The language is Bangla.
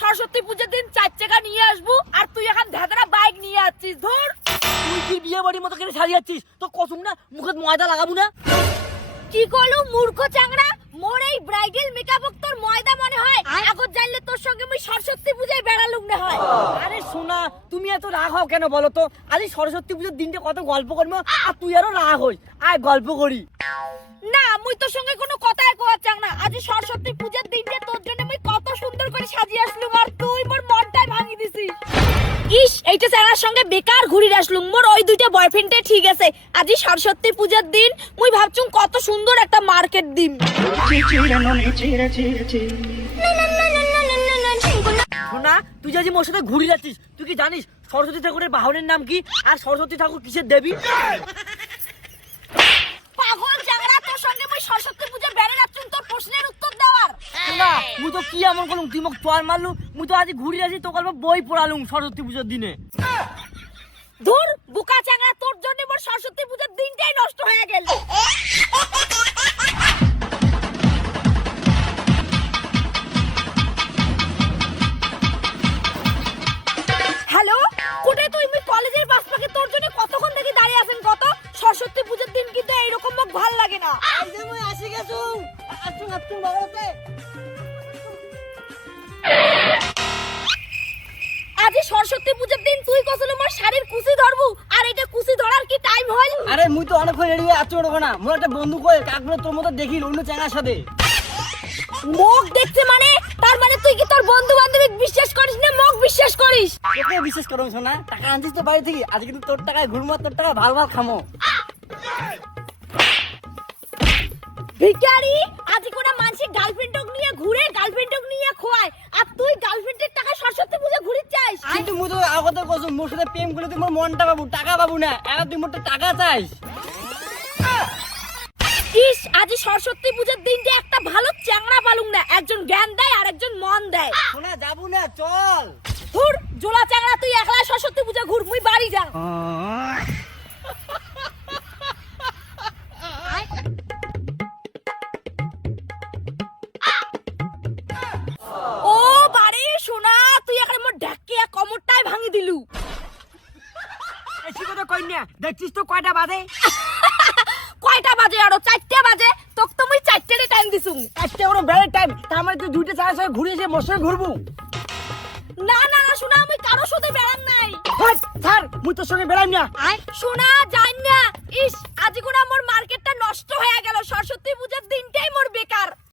সরস্বতী পুজোর দিন চার চাকা নিয়ে আসব আর তুই এখন বাইক নিয়ে আসছিস ধর। তুই কি বিয়ে বাড়ির মতো কসম না মুখে ময়দা লাগাবো না? কি করল মূর্খ চাংড়া মোর এই ব্রাইডাল মেকআপ তোর ময়দা মনে হয় আগত জানলে তোর সঙ্গে আমি সরস্বতী পূজায় বেড়ালুম না হয়। আরে সোনা তুমি এত রাগ হও কেন বলো তো? আজ সরস্বতী পুজোর দিনটা কত গল্প করব আর তুই আরও রাগ হই আয় গল্প করি। না মুই তোর সঙ্গে কোনো কথাই কোয়া চাং না। আজ সরস্বতী পূজার দিনটা তোর জন্য এইটা চাঙার সঙ্গে বেকার ঘুরি আসলুম মোর ওই দুইটা বয়ফ্রেন্ডে ঠিক আছে। আজি সরস্বতী পূজার দিন, মুই ভাবছুম কত সুন্দর একটা মার্কেট দিন শোনা তুই যে মোর সাথে ঘুরে যাচ্ছিস তুই কি জানিস সরস্বতী ঠাকুরের বাহনের নাম কি? আর সরস্বতী ঠাকুর কিসের দেবী পাগল চাঙড়া তোর সঙ্গে মুই সরস্বতী পূজা বেড়ে যাচ্ছুম তোর প্রশ্নের উত্তর দেওয়ার শোনা মুই তো কি এমন করলুম? তুই মোক চর মারলু মুই তো আজ ঘুরে যাচ্ছি তো গল্প বই পড়ালুম সরস্বতী পুজোর দিনে। ধুর বুকা চাঙড়া তোর জন্য মোর সরস্বতী পূজার দিনটাই নষ্ট হয়ে গেল। হ্যালো কোটে তুই? মুই কলেজের বাস পাকে তোর জন্য কতক্ষণ থেকে দাঁড়িয়ে আছেন কত? সরস্বতী পূজার দিন কিন্তু এইরকম মোক ভালো লাগে না। আসি গেছু আসুন আসুন বাবাতে। সরস্বতী পূজার দিন তুই কসলে মোর শাড়ির কুচি ধরবু? আর এটা কুচি ধরার কি টাইম হল আরে মুই তো অনেকক্ষণ রেডি হয়ে আছো না। মোর একটা বন্ধু কই কাকগুলো তোর মতো দেখি অন্য চ্যাঙার সাথে। মুখ দেখছে মানে? তার মানে তুই কি তোর বন্ধু বান্ধবী বিশ্বাস করিস না মুখ বিশ্বাস করিস? তোকে বিশ্বাস করো শোনা টাকা আনছিস তো বাড়ি থেকে। আজ কিন্তু তোর টাকায় ঘুরমো তোর টাকা ভালো ভালো খামো। ভিখারি আজ কোন মানসিক গার্লফ্রেন্ডক নিয়ে ঘুরে গার্লফ্রেন্ডক নিয়ে খোয়ায় আর তুই গার্লফ্রেন্ডের টাকা সরস্বতী পূজা ঘুরে চাইস কিন্তু মুই তো আগতে কইছো মোর সাথে প্রেম করলে তুই মোর মনটা পাবো টাকা পাবো না। এখন তুই মোর টাকা চাইস ইস আজ সরস্বতী পূজার দিনটা একটা ভালো চ্যাংড়া পালুম না একজন জ্ঞান দেয় আর একজন মন দেয়। শোনা যাব না চল। ঘুর জোলা চ্যাংড়া তুই একলা সরস্বতী পূজা ঘুর মুই বাড়ি যা। কই না দেখছিস তো কয়টা বাজে? কয়টা বাজে আরও? চারটে বাজে। তোক তো মুই চারটে টাইম দিছুম। চারটে করে বেড়ে টাইম তার মানে তুই দুইটা চার সঙ্গে ঘুরে এসে মোর সঙ্গে ঘুরবো? না না না শোনা আমি কারও সাথে বেড়ান নাই। স্যার মুই তোর সঙ্গে বেড়াই না। শোনা জান না।